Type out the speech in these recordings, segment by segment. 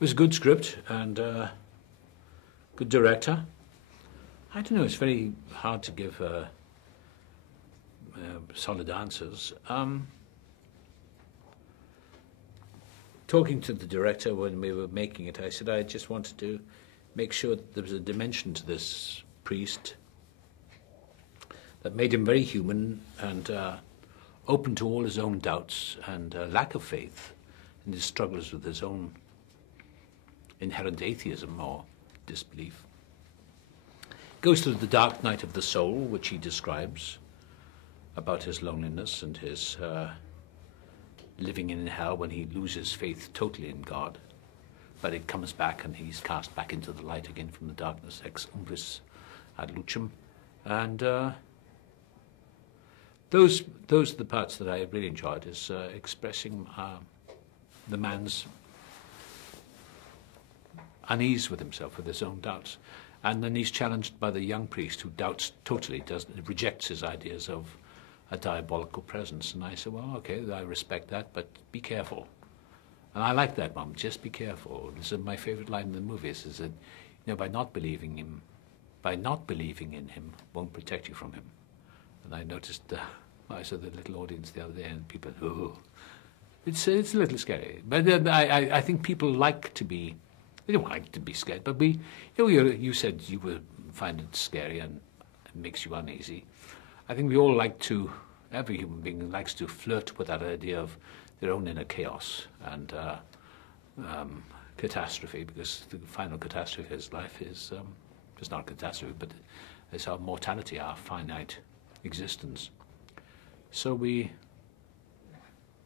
was a good script and good director. I don't know, it's very hard to give solid answers. Talking to the director when we were making it, I said I just wanted to make sure that there was a dimension to this priest that made him very human and open to all his own doubts and lack of faith in his struggles with his own inherent atheism or disbelief. Goes through the dark night of the soul, which he describes, about his loneliness and his living in hell when he loses faith totally in God. But it comes back and he's cast back into the light again from the darkness, ex umbris ad lucem. And those are the parts that I really enjoyed, is expressing the man's unease with himself, with his own doubts. And then he's challenged by the young priest who doubts totally, rejects his ideas of a diabolical presence. And I said, well, okay, I respect that, but be careful. And I like that, Mum, just be careful. This is my favorite line in the movies, is that, you know, by not believing in him won't protect you from him. And I noticed, I saw the little audience the other day, and people, oh, it's a little scary. But I think people like to be, they don't like to be scared, but we, you know, you said you would find it scary and it makes you uneasy. I think we all like to, every human being likes to flirt with that idea of their own inner chaos and catastrophe, because the final catastrophe of his life is, it's not a catastrophe, but it's our mortality, our finite existence. So we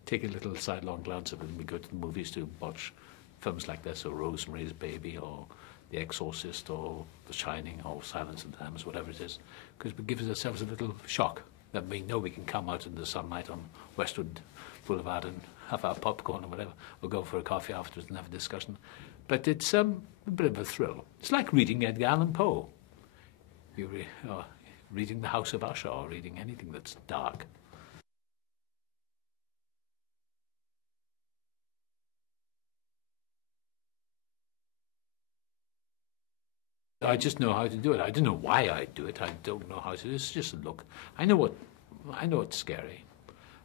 take a little sidelong glance at it when we go to the movies to watch films like this, or Rosemary's Baby, or The Exorcist, or The Shining, or Silence of the Lambs, whatever it is, because we give ourselves a little shock that we know we can come out in the sunlight on Westwood Boulevard and have our popcorn or whatever, or go for a coffee afterwards and have a discussion. But it's a bit of a thrill. It's like reading Edgar Allan Poe. Or reading The House of Usher, or reading anything that's dark. I just know how to do it. I don't know why I do it. I don't know how to do it. It's just a look. I know it's scary.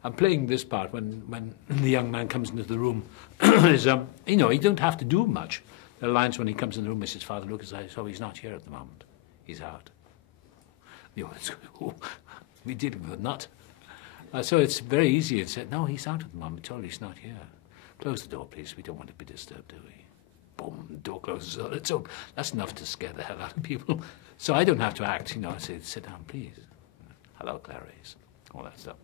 I'm playing this part when the young man comes into the room. Is you know, you don't have to do much. There are lines when he comes in the room, Mrs. Father Lucas, so he's not here at the moment. He's out. You know, oh, we're dealing with a nut. So it's very easy to say, no, he's out at the moment. Totally, he's not here. Close the door, please. We don't want to be disturbed, do we? Boom, the door closes on its own. That's enough to scare the hell out of people. So I don't have to act, you know, I say, sit down, please. Hello, Clarice. All that stuff.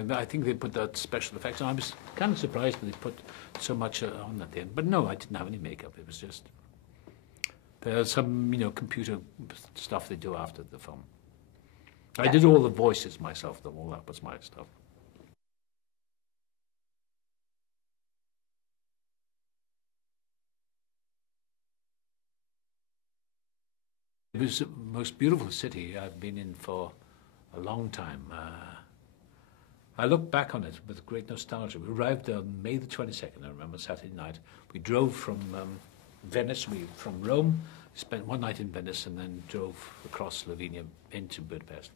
And I think they put that special effects on. I was kind of surprised that they put so much on at the end. But no, I didn't have any makeup. It was just, there's some, you know, computer stuff they do after the film. I did all the voices myself, though. All that was my stuff. It was the most beautiful city I've been in for a long time. I look back on it with great nostalgia. We arrived on May the 22nd, I remember, Saturday night. We drove from Venice, from Rome, spent one night in Venice, and then drove across Slovenia into Budapest.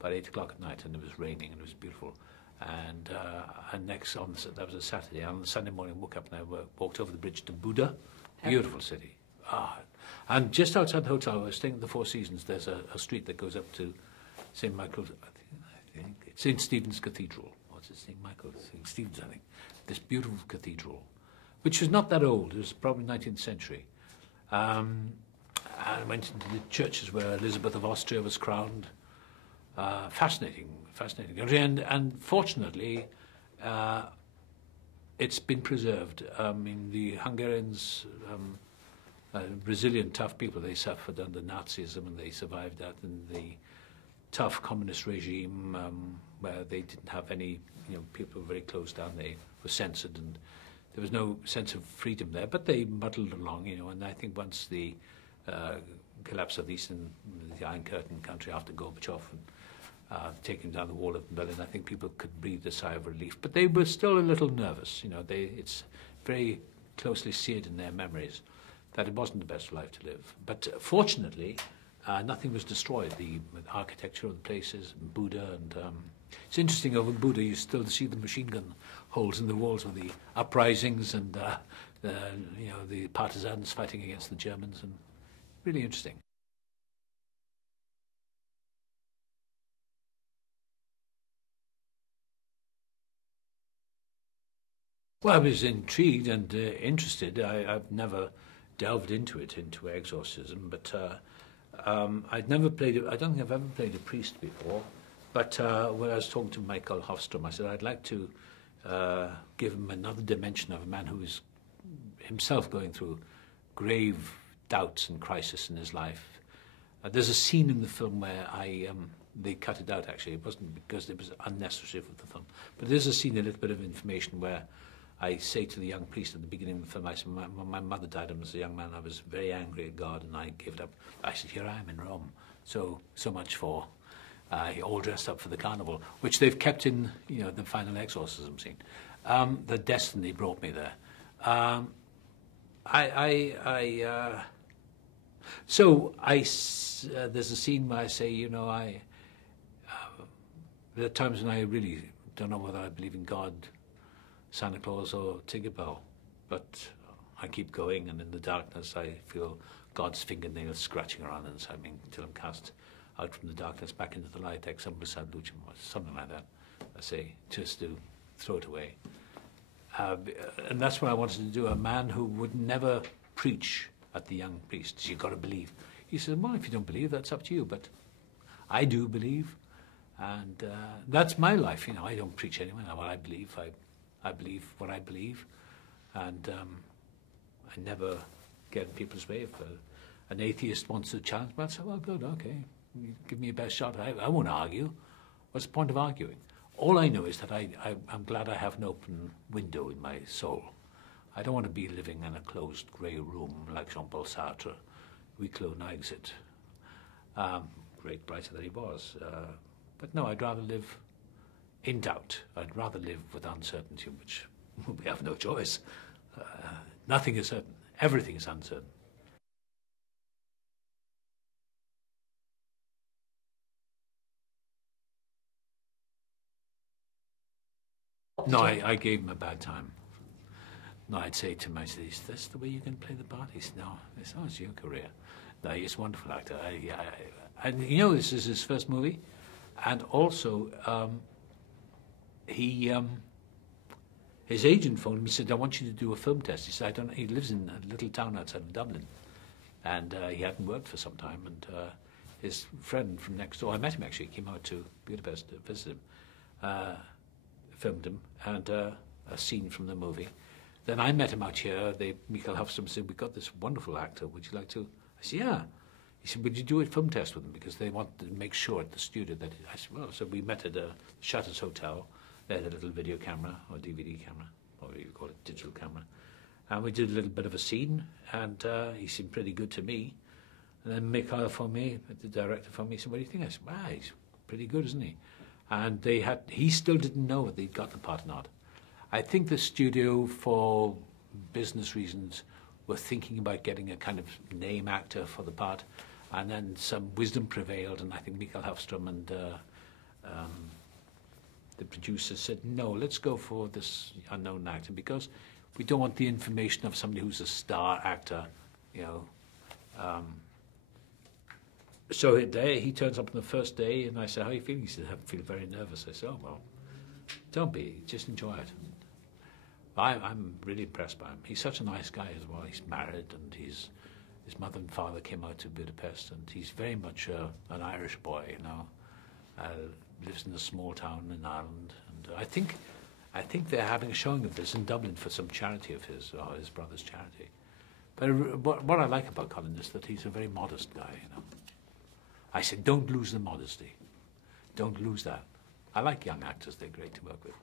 About 8 o'clock at night, and it was raining, and it was beautiful. And next, that was a Saturday. On the Sunday morning, I woke up and I walked over the bridge to Buda. Beautiful city. And just outside the hotel, I was staying at the Four Seasons. There's a street that goes up to St. Michael's, I think St. Stephen's Cathedral. What's it, St. Michael's? St. Stephen's, I think. This beautiful cathedral, which was not that old. It was probably 19th century. I went into the churches where Elizabeth of Austria was crowned. Fascinating country, and fortunately, it's been preserved. I mean, the Hungarians, resilient, tough people, they suffered under Nazism, and they survived that in the tough communist regime where they didn't have any, you know, people were very closed down. They were censored, and there was no sense of freedom there. But they muddled along, you know. And I think once the collapse of the Iron Curtain country after Gorbachev and taking down the wall of Berlin, I think people could breathe a sigh of relief. But they were still a little nervous. You know, it's very closely seared in their memories that it wasn't the best life to live. But fortunately, nothing was destroyed. The architecture of the places, and Buda, and it's interesting, over Buda you still see the machine gun holes in the walls with the uprisings and you know, the partisans fighting against the Germans, and really interesting. Well, I was intrigued and interested. I've never delved into exorcism, but I'd never played it. I don't think I've ever played a priest before. But when I was talking to Michael Hofstrom, I said I'd like to give him another dimension of a man who is himself going through grave doubts and crisis in his life. There's a scene in the film where they cut it out, actually. It wasn't because it was unnecessary for the film. But there's a scene, a little bit of information, where I say to the young priest at the beginning of the film, I said, my mother died when I was a young man. I was very angry at God, and I gave it up. I said, here I am in Rome. So much for all dressed up for the carnival, which they've kept in, you know, the final exorcism scene. The destiny brought me there. There's a scene where I say, you know, there are times when I really don't know whether I believe in God, Santa Claus, or Tinkerbell, but I keep going, and in the darkness I feel God's fingernails scratching around inside me until I'm cast out from the darkness back into the light, ex umbris ad lucem, or something like that, I say, just to throw it away. And that's what I wanted to do, a man who would never preach at the young priest. You've got to believe. He said, well, if you don't believe, that's up to you, but I do believe, and that's my life. You know, I don't preach anyone what I believe. I believe what I believe, and I never get in people's way. If an atheist wants to challenge me, I'll say, well, good, okay, give me your best shot. I won't argue. What's the point of arguing? All I know is that I'm glad I have an open window in my soul. I don't want to be living in a closed grey room like Jean-Paul Sartre, huis clos, no exit. Great writer that he was. But no, I'd rather live in doubt. I'd rather live with uncertainty, which we have no choice. Nothing is certain. Everything is uncertain. No, I gave him a bad time. No, I'd say to him, I said, is this the way you can play the part? He said, no, it's your career. No, he's a wonderful actor. And you know, this is his first movie. And also, his agent phoned me and said, I want you to do a film test. He said, I don't know. He lives in a little town outside of Dublin. And he hadn't worked for some time. And his friend from next door, I met him actually, he came out to Budapest to visit him, filmed him, and a scene from the movie. Then I met him out here. Michael Hofstrom said, we've got this wonderful actor. Would you like to? I said, yeah. He said, would you do a film test with him? Because they want to make sure at the studio that... I said, well, so we met at Shutters Hotel. They had a little video camera, or DVD camera, or whatever you call it, digital camera. And we did a little bit of a scene, and he seemed pretty good to me. And then Michael phoned me, the director phoned me, he said, what do you think? I said, wow, he's pretty good, isn't he? And he still didn't know whether he'd got the part or not. I think the studio, for business reasons, were thinking about getting a kind of name actor for the part, and then some wisdom prevailed, and I think Michael Hofstrom and the producers said, no, let's go for this unknown actor, because we don't want the information of somebody who's a star actor, you know. So he turns up on the first day, and I said, how are you feeling? He said, I feel very nervous. I said, oh, well, don't be, just enjoy it. I'm really impressed by him. He's such a nice guy as well. He's married, and his mother and father came out to Budapest, and he's very much an Irish boy, you know. Lives in a small town in Ireland, and I think they're having a showing of this in Dublin for some charity of his brother's charity. But what I like about Colin is that he's a very modest guy, you know. I said, don't lose the modesty. Don't lose that. I like young actors. They're great to work with.